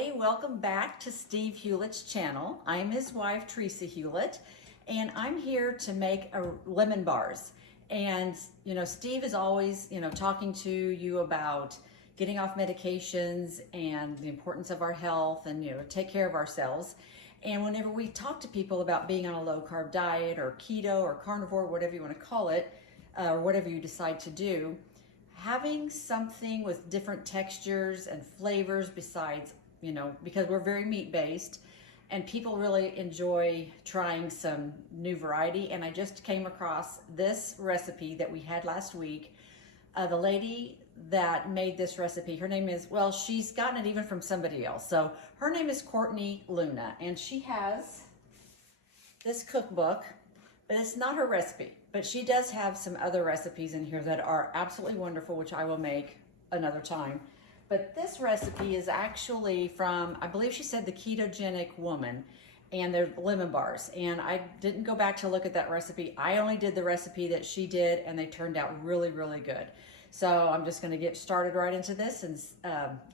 Hi, welcome back to Steve Hewlett's channel. I'm his wife, Teresa Hewlett, and I'm here to make lemon bars. And, Steve is always, talking to you about getting off medications and the importance of our health and, take care of ourselves. And whenever we talk to people about being on a low carb diet or keto or carnivore, whatever you want to call it, or whatever you decide to do, having something with different textures and flavors besides, because we're very meat-based and people really enjoy trying some new variety. And I just came across this recipe that we had last week. The lady that made this recipe, her name is, well, she's gotten it even from somebody else. So her name is Courtney Luna, and she has this cookbook, but it's not her recipe. But she does have some other recipes in here that are absolutely wonderful, which I will make another time. But this recipe is actually from, I believe she said, the Ketogenic Woman, and they're lemon bars. And I didn't go back to look at that recipe. I only did the recipe that she did, and they turned out really, really good. So I'm just gonna get started right into this and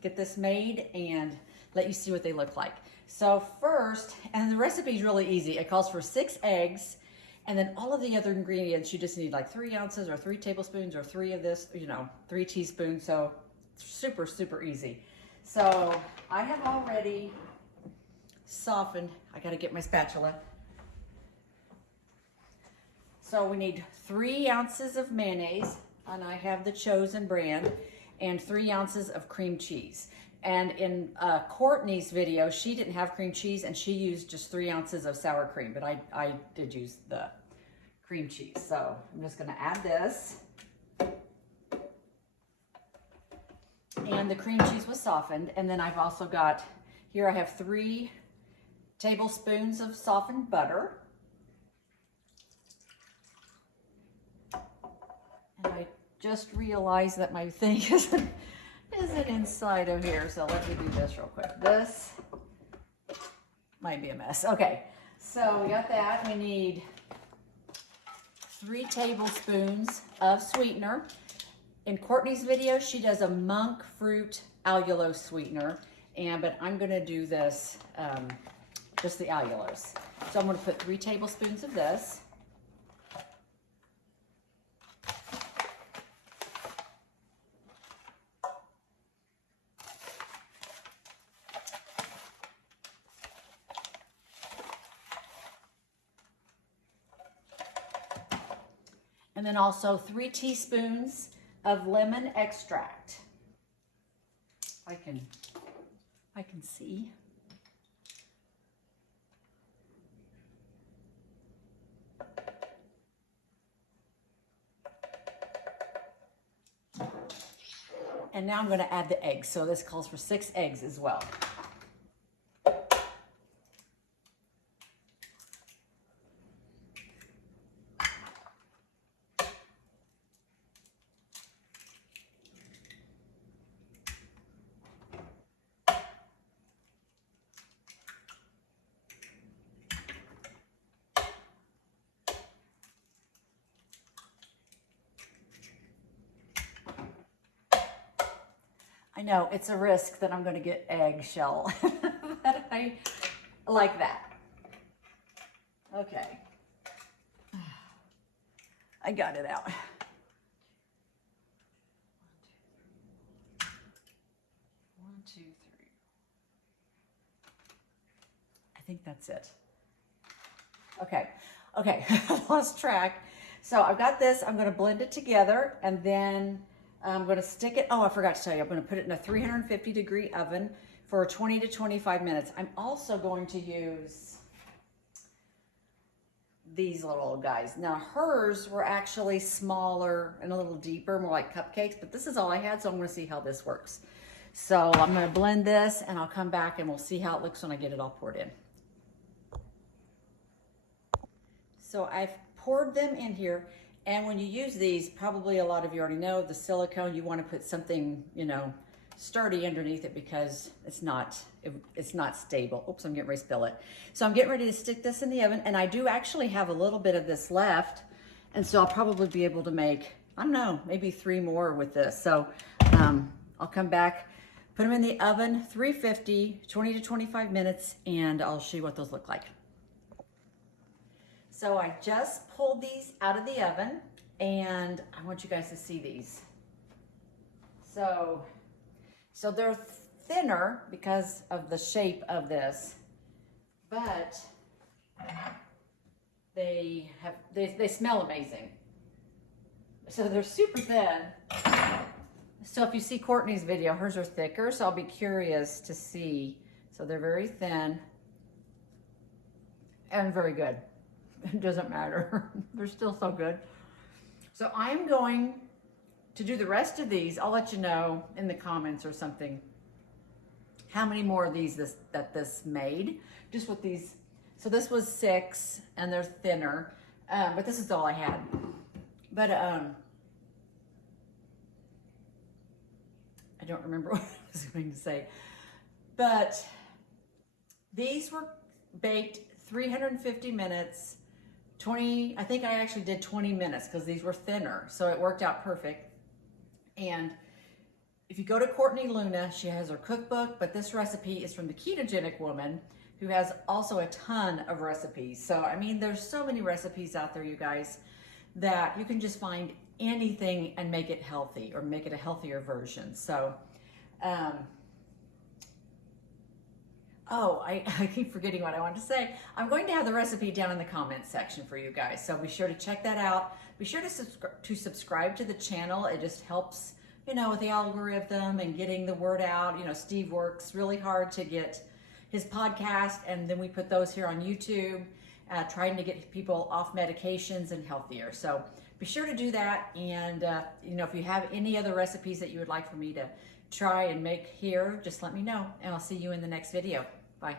get this made and let you see what they look like. So first, and the recipe is really easy. It calls for 6 eggs, and then all of the other ingredients, you just need like 3 ounces or 3 tablespoons or 3 of this, 3 teaspoons. So super, super easy. So I have already softened. I got to get my spatula. So we need 3 ounces of mayonnaise, and I have the Chosen brand, and 3 ounces of cream cheese. And in Courtney's video, she didn't have cream cheese and she used just 3 ounces of sour cream, but I did use the cream cheese. So I'm just gonna add this. And the cream cheese was softened. And then I've also got, here I have 3 tablespoons of softened butter. And I just realized that my thing isn't inside of here, so let me do this real quick. This might be a mess. Okay, so we got that. We need 3 tablespoons of sweetener. In Courtney's video, she does a monk fruit allulose sweetener, but I'm gonna do this, just the allulose. So I'm gonna put 3 tablespoons of this. And then also 3 teaspoons of lemon extract. I can see. And now I'm going to add the eggs. So this calls for 6 eggs as well. I know it's a risk that I'm going to get eggshell, but I like that. Okay, I got it out. 1, 2, 3. I think that's it. Okay, I lost track. So I've got this. I'm going to blend it together, and then I'm going to stick it, I forgot to tell you, I'm going to put it in a 350-degree oven for 20 to 25 minutes. I'm also going to use these little guys. Now hers were actually smaller and a little deeper, more like cupcakes, but this is all I had, so I'm going to see how this works. So I'm going to blend this, and I'll come back and we'll see how it looks when I get it all poured in. So I've poured them in here. And when you use these, probably a lot of you already know, the silicone, you want to put something, sturdy underneath it because it's not stable. Oops, I'm getting ready to spill it. So I'm getting ready to stick this in the oven, and I do actually have a little bit of this left, and so I'll probably be able to make, I don't know, maybe 3 more with this. So I'll come back Put them in the oven, 350, 20 to 25 minutes, and I'll show you what those look like. So I just pulled these out of the oven, and I want you guys to see these. So they're thinner because of the shape of this, but they smell amazing. So they're super thin. So if you see Courtney's video, hers are thicker, so I'll be curious to see. So they're very thin and very good. It doesn't matter. They're still so good. So I'm going to do the rest of these. I'll let you know in the comments or something how many more of these that this made. Just with these. So this was 6 and they're thinner, but this is all I had. But I don't remember what I was going to say. But these were baked 350 minutes, I think I actually did 20 minutes because these were thinner. So it worked out perfect. And if you go to Courtney Luna, she has her cookbook, but this recipe is from the Ketogenic woman who has also a ton of recipes. So, I mean, there's so many recipes out there, you guys, that you can just find anything and make it healthy or make it a healthier version. So, I keep forgetting what I wanted to say. I'm going to have the recipe down in the comments section for you guys. So be sure to check that out. Be sure to subscribe to the channel. It just helps, you know, with the algorithm and getting the word out. You know, Steve works really hard to get his podcast, and then we put those here on YouTube, trying to get people off medications and healthier. So be sure to do that. And, you know, if you have any other recipes that you would like for me to try and make here, just let me know, and I'll see you in the next video. Bye.